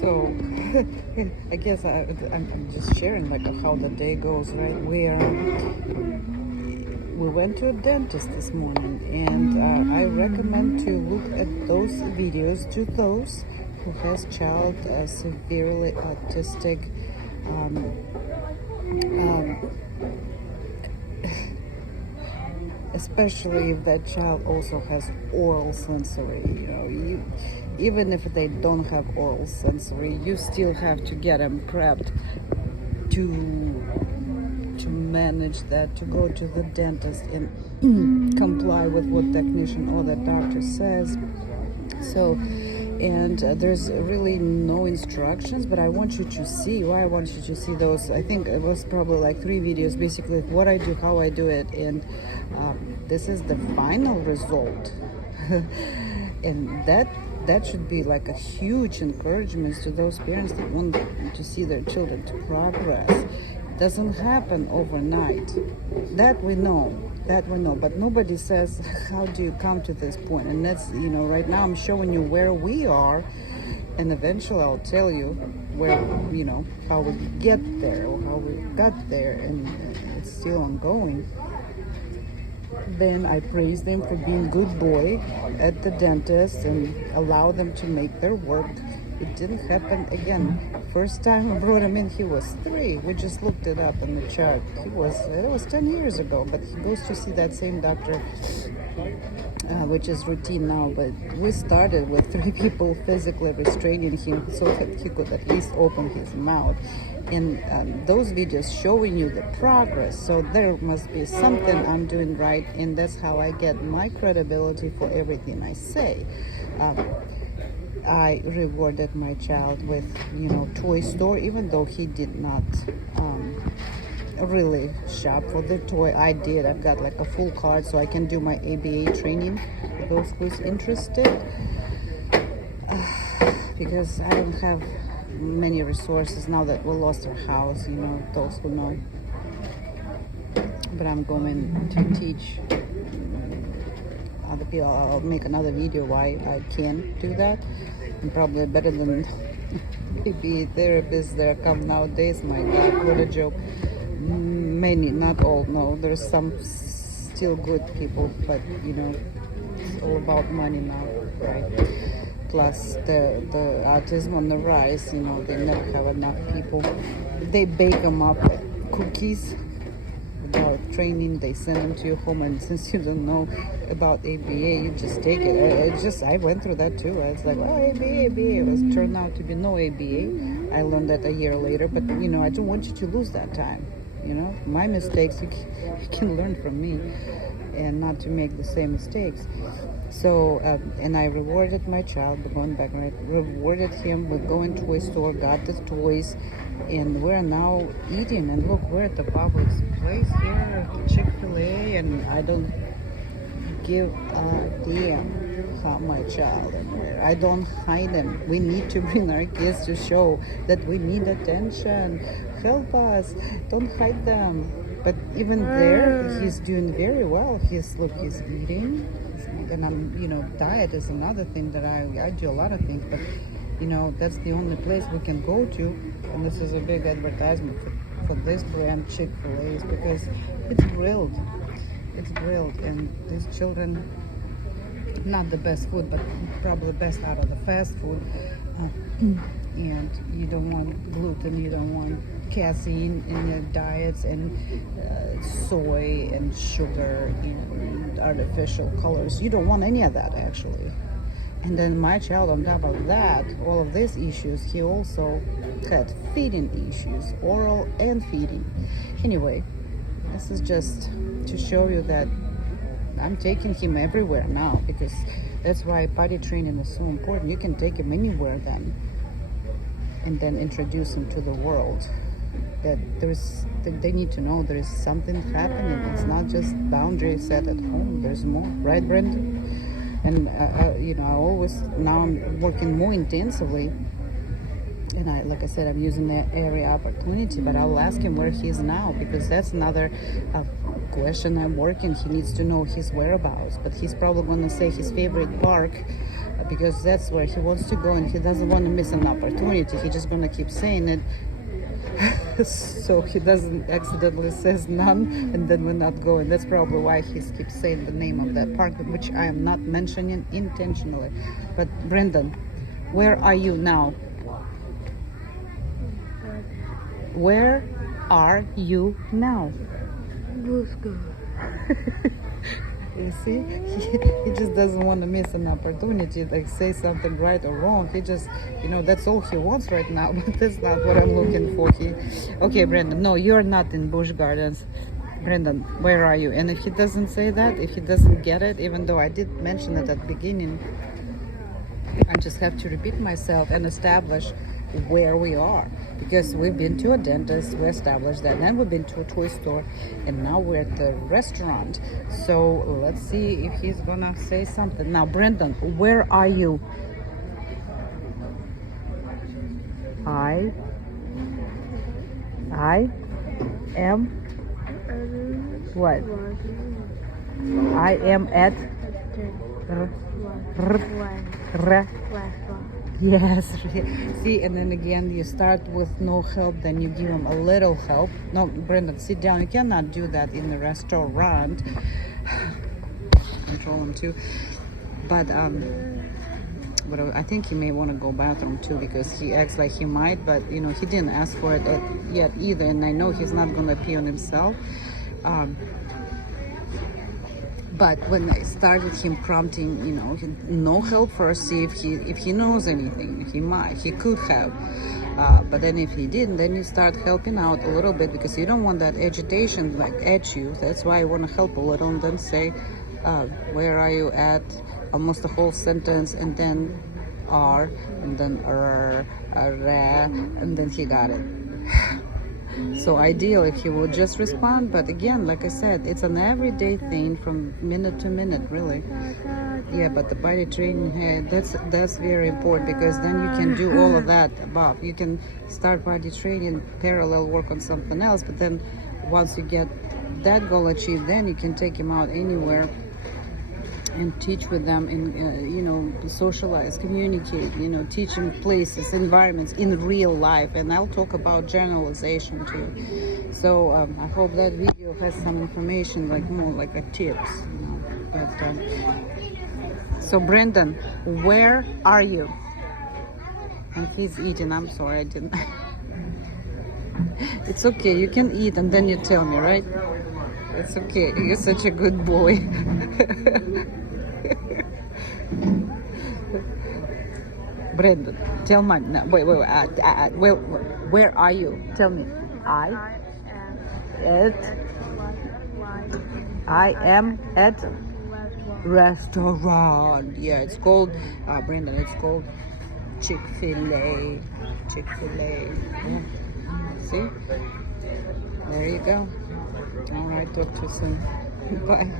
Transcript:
So I guess I'm just sharing like how the day goes, right? We went to a dentist this morning, and I recommend to look at those videos to those who has child severely autistic. Um, um, Especially if that child also has oral sensory, even if they don't have oral sensory, you still have to get them prepped to manage that, to go to the dentist and comply with what technician or the doctor says. So, and there's really no instructions, but I want you to see why I want you to see those. I think it was probably like 3 videos, basically what I do, how I do it, and this is the final result. And that should be like a huge encouragement to those parents that want to see their children to progress. It doesn't happen overnight. That we know, but nobody says how do you come to this point. And that's, right now I'm showing you where we are, and eventually I'll tell you where, how we get there or how we got there, and it's still ongoing. Then I praise them for being good boy at the dentist and allow them to make their work. It didn't happen again. First time I brought him in, he was 3. We just looked it up in the chart. It was 10 years ago, but he goes to see that same doctor, which is routine now. But we started with 3 people physically restraining him so that he could at least open his mouth. And those videos showing you the progress. So there must be something I'm doing right, and that's how I get my credibility for everything I say. I rewarded my child with, toy store, even though he did not really shop for the toy. I did. I've got like a full card, so I can do my ABA training for those who's interested. Because I don't have many resources now that we lost our house, those who know. But I'm going to teach other people. I'll make another video why I can do that. I'm probably better than maybe therapists that come nowadays. My God, what a joke. Many, not all, no. There's some still good people, but it's all about money now, right? Plus the autism on the rise, they never have enough people. They bake them up cookies without training. They send them to your home, and since you don't know about ABA, you just take it. I went through that too. I was like, oh, ABA. It was turned out to be no ABA. I learned that a year later, but I don't want you to lose that time. My mistakes, you can learn from me and not to make the same mistakes. So, and I rewarded my child, going back, right? Rewarded him with going to a store, got the toys, and we're now eating. And look, we're at the Publix place here, Chick-fil-A, and I don't give a damn how my child and where. I don't hide them. We need to bring our kids to show that we need attention. Help us. Don't hide them. But even there, he's doing very well. He's eating. And I'm, diet is another thing that I do a lot of things, but that's the only place we can go to, and this is a big advertisement for this brand, Chick-fil-A, is because it's grilled, and these children, not the best food, but probably the best out of the fast food, and you don't want gluten, you don't want casein in your diets, and soy and sugar and artificial colors. You don't want any of that, actually. And then my child, on top of that, all of these issues, he also had feeding issues, oral and feeding. Anyway, this is just to show you that I'm taking him everywhere now, because that's why potty training is so important. You can take him anywhere then, and then introduce him to the world. That they need to know there is something happening. It's not just boundaries set at home. There's more, right, Brendan? And I always, now I'm working more intensively, and like I said, I'm using that every opportunity. But I'll ask him where he is now, because that's another question I'm working. He needs to know his whereabouts, but he's probably going to say his favorite park because that's where he wants to go, and he doesn't want to miss an opportunity. He's just gonna keep saying it so he doesn't accidentally says none and then we're not going. That's probably why he keeps saying the name of that park, which I am not mentioning intentionally. But Brendan, where are you now? Where are you now? You see, he just doesn't want to miss an opportunity, like say something right or wrong. He just, that's all he wants right now. But that's not what I'm looking for. Okay, Brendan, no, you're not in Busch Gardens. Brendan, where are you? And if he doesn't say that, if he doesn't get it, even though I did mention it at the beginning, I just have to repeat myself and establish where we are, because we've been to a dentist, we established that, then we've been to a toy store, and now we're at the restaurant. So let's see if he's gonna say something. Now, Brendan, where are you? I am what? I am at yes. See, and then again you start with no help, then you give them a little help. No, Brendan, sit down. You cannot do that in the restaurant. Control him too. But I think he may want to go bathroom too, because he acts like he might, but he didn't ask for it yet either, and I know he's not gonna pee on himself. But when I started him prompting, no help first, see if he knows anything. He could have. But then if he didn't, then you start helping out a little bit, because you don't want that agitation like at you. That's why I want to help a little, and then say, where are you at? Almost the whole sentence, and then are, and then and then he got it. So ideal if he would just respond, but again, like I said, it's an everyday thing from minute to minute, really. Yeah, but the body training, that's very important, because then you can do all of that above. You can start body training, parallel work on something else, but then once you get that goal achieved, then you can take him out anywhere and teach with them, and socialize, communicate, teach them places, environments in real life. And I'll talk about generalization too. So I hope that video has some information, like more like a tips. So Brendan, where are you? And he's eating. I'm sorry, I didn't. It's okay, you can eat and then you tell me, right? It's okay, you're such a good boy. Brendan, tell me. No, wait. Where are you? Tell me. I am at restaurant. Yeah, it's called Brendan. It's called Chick-fil-A. Chick-fil-A. Yeah. See? There you go. All right. Talk to you soon. Bye.